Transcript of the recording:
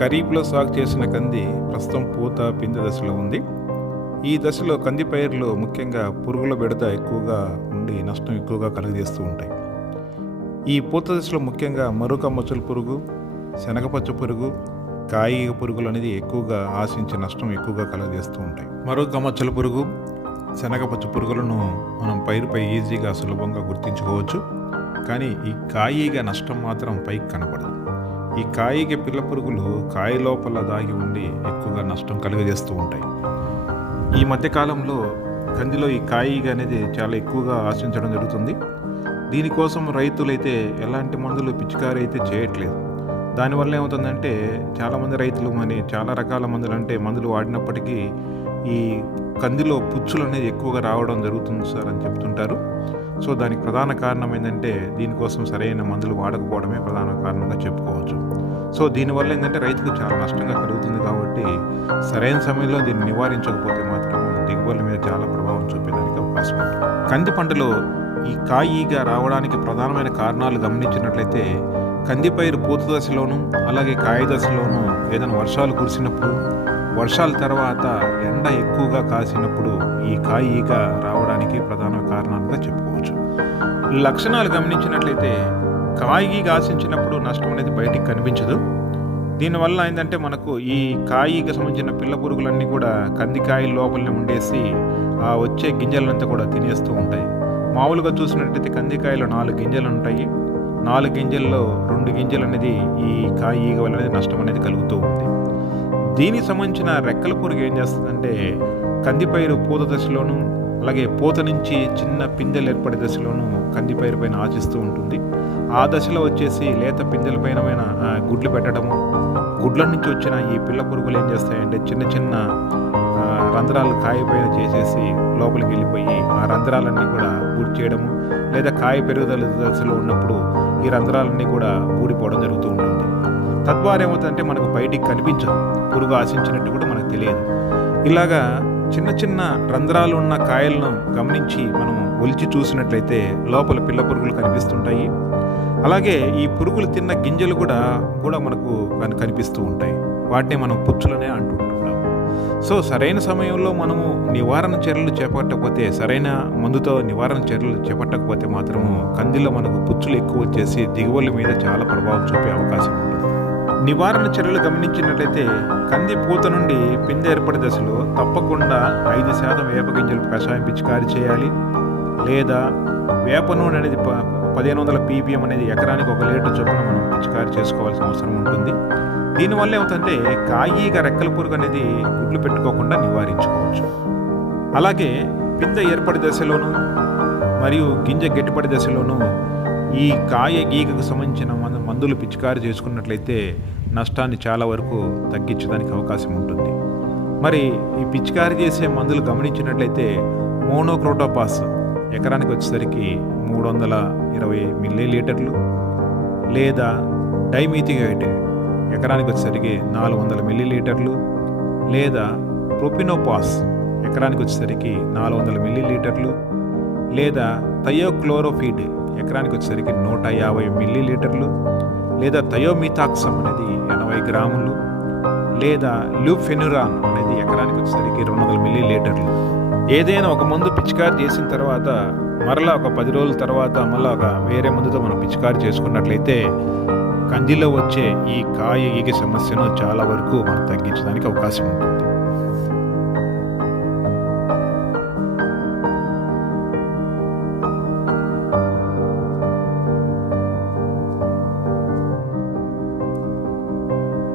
ఖరీఫ్లో సాగు చేసిన కంది ప్రస్తుతం పూత పిందె దశలో ఉంది. ఈ దశలో కంది పైరులో ముఖ్యంగా పురుగుల బెడద ఎక్కువగా ఉండి నష్టం ఎక్కువగా కలుగజేస్తూ ఉంటాయి. ఈ పూత దశలో ముఖ్యంగా మరుక మచ్చల పురుగు, శనగపచ్చ పురుగు, కాయిగ పురుగులు అనేది ఎక్కువగా ఆశించే నష్టం ఎక్కువగా కలుగజేస్తూ ఉంటాయి. మరుక మచ్చల పురుగు, శనగపచ్చ పురుగులను మనం పైరుపై ఈజీగా సులభంగా గుర్తించుకోవచ్చు. కానీ ఈ కాయిగ నష్టం మాత్రం పైకి కనపడదు. ఈ కాయిగ పిల్ల పురుగులు కాయ లోపల దాగి ఉండి ఎక్కువగా నష్టం కలుగజేస్తూ ఉంటాయి. ఈ మధ్యకాలంలో కందిలో ఈ కాయిగ అనేది చాలా ఎక్కువగా ఆశించడం జరుగుతుంది. దీనికోసం రైతులైతే ఎలాంటి మందులు పిచికారీ అయితే చేయట్లేదు. దానివల్ల ఏమవుతుందంటే చాలామంది రైతులు చాలా రకాల మందులు వాడినప్పటికీ ఈ కందిలో పుచ్చులు అనేది ఎక్కువగా రావడం జరుగుతుంది సార్ అని చెప్తుంటారు. సో దానికి ప్రధాన కారణం ఏంటంటే దీనికోసం సరైన మందులు వాడకపోవడమే ప్రధాన కారణంగా చెప్పుకోవచ్చు. సో దీనివల్ల ఏంటంటే రైతుకు చాలా నష్టంగా కలుగుతుంది. కాబట్టి సరైన సమయంలో దీన్ని నివారించకపోతే మాత్రం దిగుబడుల మీద చాలా ప్రభావం చూపేదానికి అవకాశం ఉంటుంది. కంది పంటలో ఈ కాయిగ రావడానికి ప్రధానమైన కారణాలు గమనించినట్లయితే కంది పైరు పూత దశలోను అలాగే కాయ దశలోను ఏదైనా వర్షాలు కురిసినప్పుడు, వర్షాల తర్వాత ఎండ ఎక్కువగా కాసినప్పుడు ఈ కాయిగ రావడానికి ప్రధాన కారణాలుగా చెప్పుకోవచ్చు. లక్షణాలు గమనించినట్లయితే కాయిగ ఆశించినప్పుడు నష్టం అనేది బయటికి కనిపించదు. దీనివల్ల ఏంటంటే మనకు ఈ కాయికి సంబంధించిన పిల్ల పురుగులన్నీ కూడా కందికాయ లోపలనే ఉండేసి ఆ వచ్చే గింజలంతా కూడా తినేస్తూ ఉంటాయి. మామూలుగా చూసినట్లయితే కందికాయలో 4 గింజలు ఉంటాయి. 4 గింజల్లో 2 గింజలు అనేది ఈ కాయిగ వల్ల నష్టం అనేది కలుగుతూ ఉంది. దీనికి సంబంధించిన రెక్కల పురుగు ఏం చేస్తుందంటే కందిపైరు పూత దశలోను అలాగే పూత నుంచి చిన్న పిందెలు ఏర్పడే దశలోను కందిపైరు పైన ఆశిస్తూ ఉంటుంది. ఆ దశలో వచ్చేసి లేత పిందెల పైన గుడ్లు పెట్టడము, గుడ్ల నుంచి వచ్చిన ఈ పిల్ల పురుగులు ఏం చేస్తాయంటే చిన్న చిన్న రంధ్రాలు కాయ పైన చేసేసి లోపలికి వెళ్ళిపోయి ఆ రంధ్రాలన్నీ కూడా బూడి చేయడము, లేదా కాయ పెరుగుదల దశలో ఉన్నప్పుడు ఈ రంధ్రాలన్నీ కూడా ఊడిపోవడం జరుగుతూ ఉంటుంది. తద్వారా ఏమవుతుందంటే మనకు బయటికి కనిపించదు, పురుగు ఆశించినట్టు కూడా మనకు తెలియదు. ఇలాగా చిన్న చిన్న రంధ్రాలు ఉన్న కాయలను గమనించి మనం ఒలిచి చూసినట్లయితే లోపల పిల్ల పురుగులు కనిపిస్తుంటాయి. అలాగే ఈ పురుగులు తిన్న గింజలు కూడా మనకు కనిపిస్తూ ఉంటాయి. వాటిని మనం పుచ్చులనే అంటుంటాం. సో సరైన సమయంలో మనము నివారణ చర్యలు చేపట్టకపోతే, సరైన మందుతో నివారణ చర్యలు చేపట్టకపోతే మాత్రము కందిలో మనకు పుచ్చులు ఎక్కువ వచ్చేసి దిగుబడుల మీద చాలా ప్రభావం చూపే అవకాశం ఉంటుంది. నివారణ చర్యలు గమనించినట్లయితే కంది పూత నుండి పిందె ఏర్పడే దశలో తప్పకుండా 5% వేప గింజలు కషాయం పిచికారీ చేయాలి. లేదా వేప నూనె అనేది 1500 ppm అనేది ఎకరానికి 1 లీటర్ చొప్పున మనం పిచికారీ చేసుకోవాల్సిన అవసరం ఉంటుంది. దీనివల్ల ఏమవుతుందంటే కాయిగ రెక్కల పురుగు అనేది గుడ్లు పెట్టుకోకుండా నివారించుకోవచ్చు. అలాగే పిందె ఏర్పడే దశలోను మరియు గింజ గట్టిపడే దశలోను ఈ కాయ గీగకు సంబంధించిన మందులు పిచికారీ చేసుకున్నట్లయితే నష్టాన్ని చాలా వరకు తగ్గించడానికి అవకాశం ఉంటుంది. మరి ఈ పిచికారీ చేసే మందులు గమనించినట్లయితే మోనోక్రోటోపాస్ ఎకరానికి వచ్చేసరికి 320 మిల్లీలీటర్లు, లేదా డైమిథియోయేట్ ఎకరానికి వచ్చేసరికి 400 మిల్లీలీటర్లు, లేదా ప్రొపినోపాస్ ఎకరానికి వచ్చేసరికి 400 మిల్లీలీటర్లు, లేదా థయోక్లోరోఫీడ్ ఎకరానికి వచ్చేసరికి 150 మిల్లీలీటర్లు, లేదా థయోమిథాక్సమ్ అనేది 80 గ్రాములు, లేదా లూఫెనురాన్ అనేది ఎకరానికి వచ్చేసరికి 200 మిల్లీలీటర్లు. ఏదైనా ఒక మందు పిచికారీ చేసిన తర్వాత మరలా ఒక 10 రోజుల తర్వాత మళ్ళీ వేరే మందుతో మనం పిచికారీ చేసుకున్నట్లయితే కందిలో వచ్చే ఈ కాయ ఈగ సమస్యను చాలా వరకు మనం తగ్గించడానికి అవకాశం ఉంటుంది.